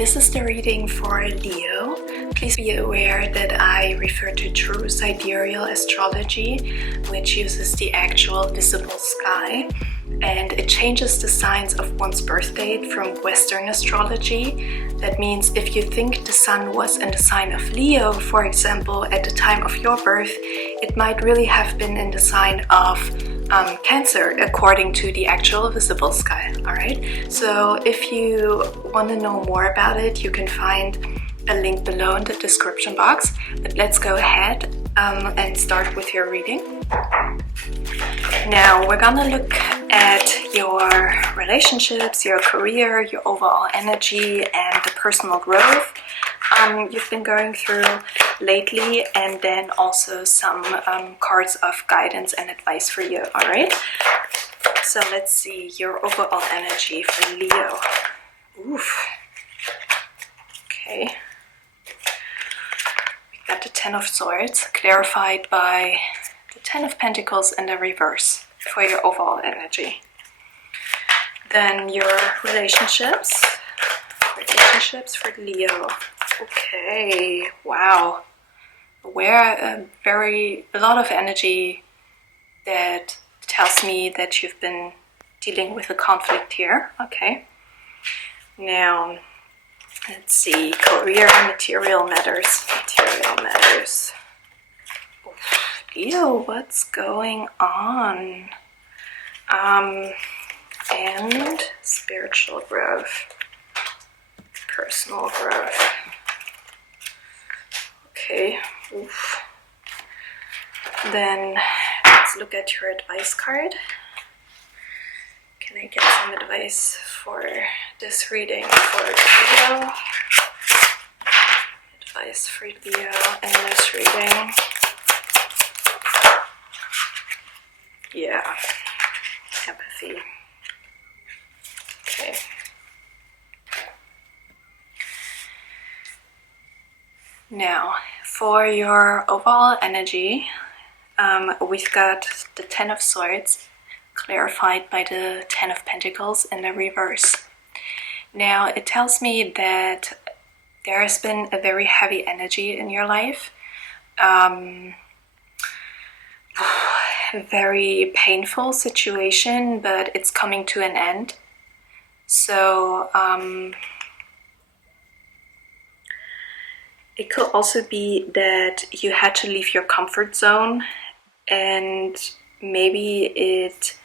this is the reading for Leo. Please be aware that I refer to true sidereal astrology, which uses the actual visible sky, and it changes the signs of one's birth date from Western astrology. That means if you think the sun was in the sign of Leo, for example, at the time of your birth, it might really have been in the sign of Cancer, according to the actual visible sky. Alright, so if you want to know more about it, you can find a link below in the description box. But let's go ahead and start with your reading. Now we're gonna look at your relationships, your career, your overall energy, and the personal growth you've been going through lately, and then also some cards of guidance and advice for you. All right, so let's see your overall energy for Leo. Oof. Okay, we got the 10 of Swords clarified by the 10 of Pentacles in the reverse for your overall energy. Then your relationships for Leo. Okay, wow. A lot of energy that tells me that you've been dealing with a conflict here. Okay. Now, let's see, career and material matters. Leo, what's going on? And spiritual growth, personal growth. Okay, oof. Then let's look at your advice card. Can I get some advice for this reading for Leo? Advice for Leo in this reading. Yeah, empathy. Okay. Now, for your overall energy, we've got the 10 of Swords clarified by the 10 of Pentacles in the reverse. Now, it tells me that there has been a very heavy energy in your life. Very painful situation, but it's coming to an end. So, it could also be that you had to leave your comfort zone, and maybe it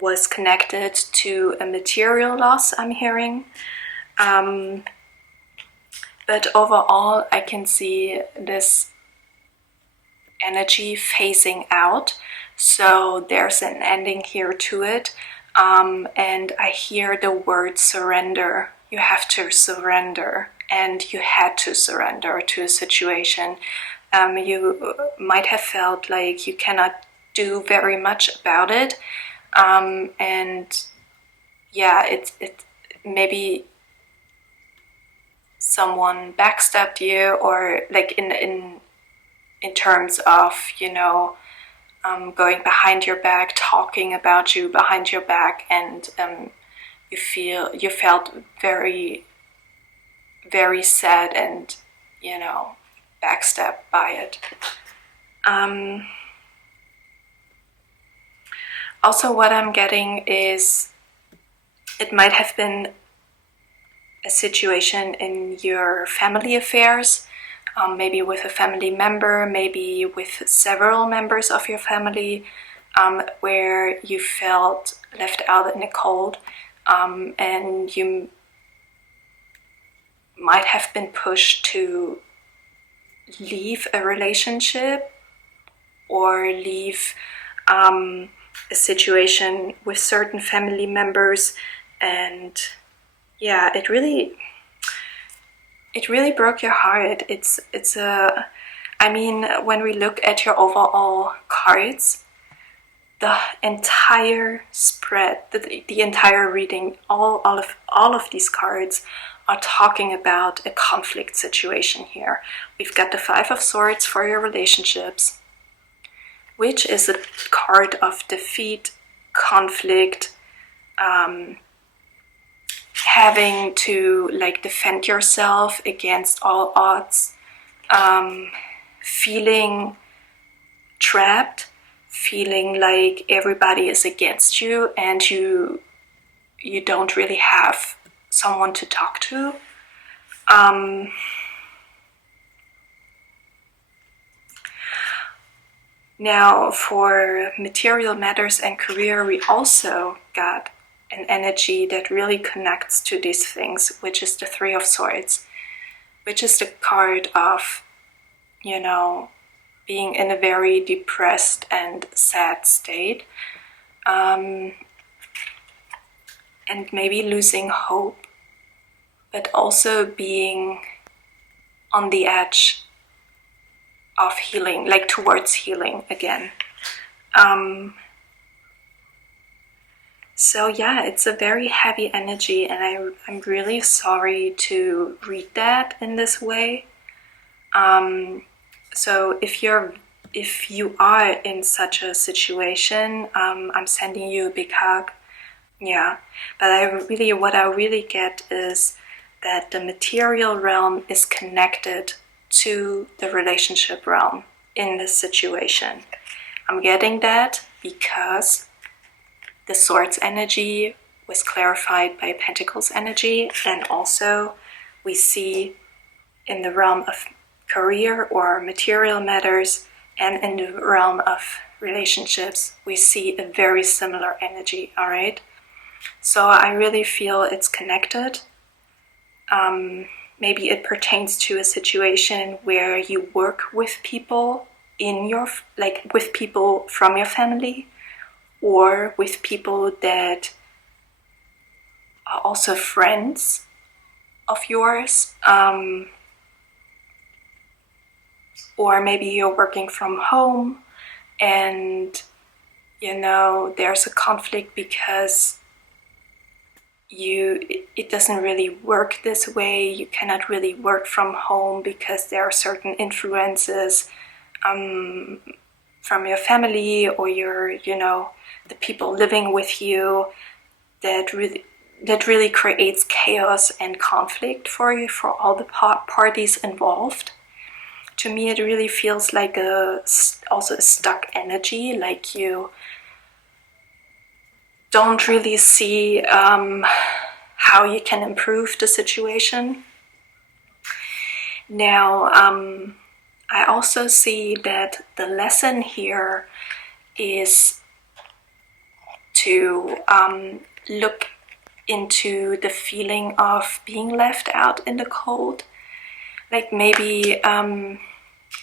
was connected to a material loss, I'm hearing. But overall, I can see this energy phasing out. So there's an ending here to it. And I hear the word surrender. You have to surrender. And you had to surrender to a situation. You might have felt like you cannot do very much about it. And yeah, it maybe someone backstabbed you, or like in terms of, you know, going behind your back, talking about you behind your back, and you felt very, very sad and, you know, backstabbed by it. Also, what I'm getting is it might have been a situation in your family affairs, maybe with a family member, maybe with several members of your family, where you felt left out in the cold, and you might have been pushed to leave a relationship or leave a situation with certain family members. And yeah, it really broke your heart. I mean, when we look at your overall cards, the entire spread, the entire reading, all of these cards are talking about a conflict situation here. We've got the 5 of Swords for your relationships, which is a card of defeat, conflict, having to like defend yourself against all odds, feeling trapped, feeling like everybody is against you and you don't really have someone to talk to. Now for material matters and career, we also got an energy that really connects to these things, which is the Three of Swords, which is the card of, you know, being in a very depressed and sad state, and maybe losing hope, but also being on the edge of healing, like towards healing again. So yeah, it's a very heavy energy, and I'm really sorry to read that in this way. So if you are in such a situation, I'm sending you a big hug. Yeah, but what I really get is that the material realm is connected to the relationship realm in this situation. I'm getting that because the Swords energy was clarified by Pentacles energy, and also we see in the realm of career or material matters and in the realm of relationships, we see a very similar energy, all right? So I really feel it's connected. Maybe it pertains to a situation where you work with people with people from your family, or with people that are also friends of yours, or maybe you're working from home and there's a conflict because it doesn't really work this way. You cannot really work from home because there are certain influences from your family or the people living with you that really creates chaos and conflict for you, for all the parties involved. To me, it really feels like also a stuck energy, like you don't really see how you can improve the situation. Now, I also see that the lesson here is to look into the feeling of being left out in the cold. Like maybe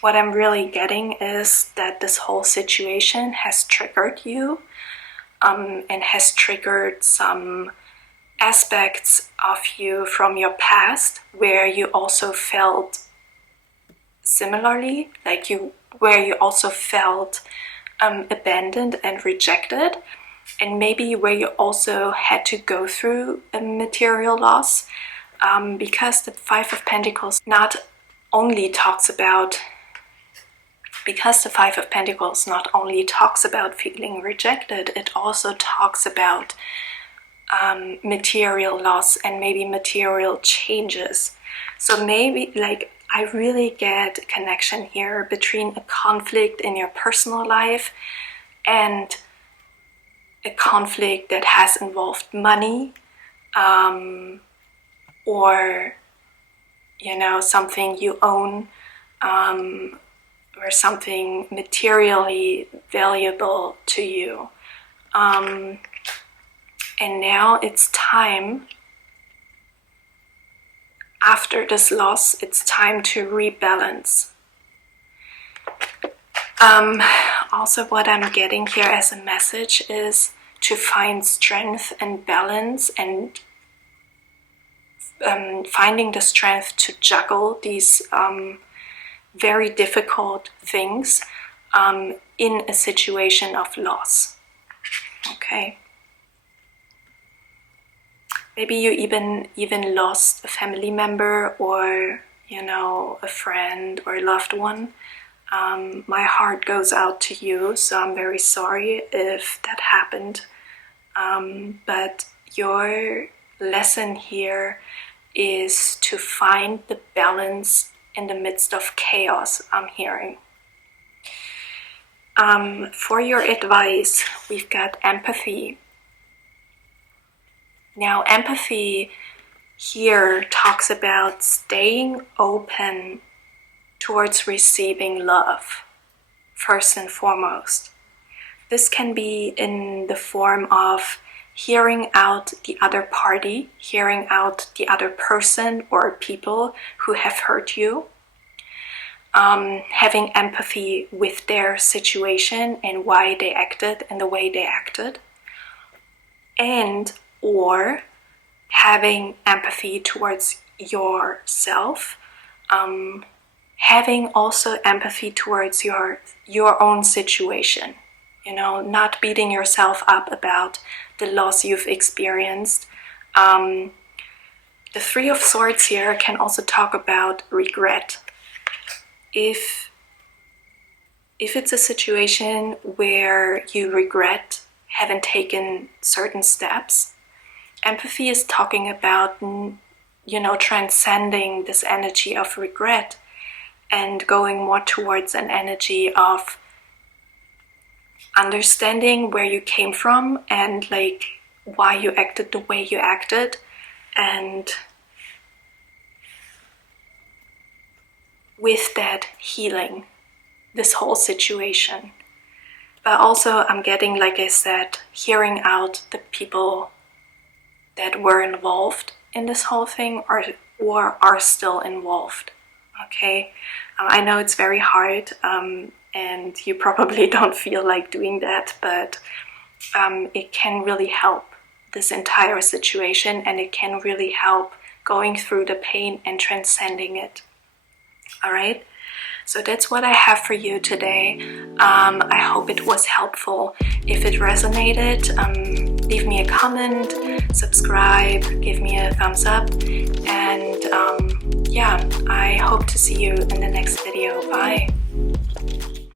what I'm really getting is that this whole situation has triggered you and has triggered some aspects of you from your past where you also felt similarly, where you also felt abandoned and rejected, and maybe where you also had to go through a material loss, because the Five of Pentacles not only talks about feeling rejected, it also talks about material loss and maybe material changes. So maybe I really get a connection here between a conflict in your personal life and a conflict that has involved money, or something you own, or something materially valuable to you. And now it's time, after this loss, it's time to rebalance. Also, what I'm getting here as a message is to find strength and balance, and finding the strength to juggle these very difficult things in a situation of loss. Okay. Maybe you even lost a family member, or a friend or a loved one. My heart goes out to you, so I'm very sorry if that happened. But your lesson here is to find the balance in the midst of chaos, I'm hearing. For your advice, we've got empathy. Now, empathy here talks about staying open towards receiving love, first and foremost. This can be in the form of hearing out the other party, hearing out the other person or people who have hurt you, having empathy with their situation and why they acted and the way they acted, and or having empathy towards yourself, having also empathy towards your own situation. You know, not beating yourself up about the loss you've experienced. The Three of Swords here can also talk about regret. If it's a situation where you regret having taken certain steps, empathy is talking about, you know, transcending this energy of regret and going more towards an energy of understanding where you came from and like why you acted the way you acted, and with that healing this whole situation. But also I'm getting, like I said, hearing out the people that were involved in this whole thing or are still involved. Okay, I know it's very hard, and you probably don't feel like doing that, but it can really help this entire situation, and it can really help going through the pain and transcending it. All right, so that's what I have for you today. I hope it was helpful. If it resonated, leave me a comment, subscribe, give me a thumbs up, and yeah, I hope to see you in the next video. Bye.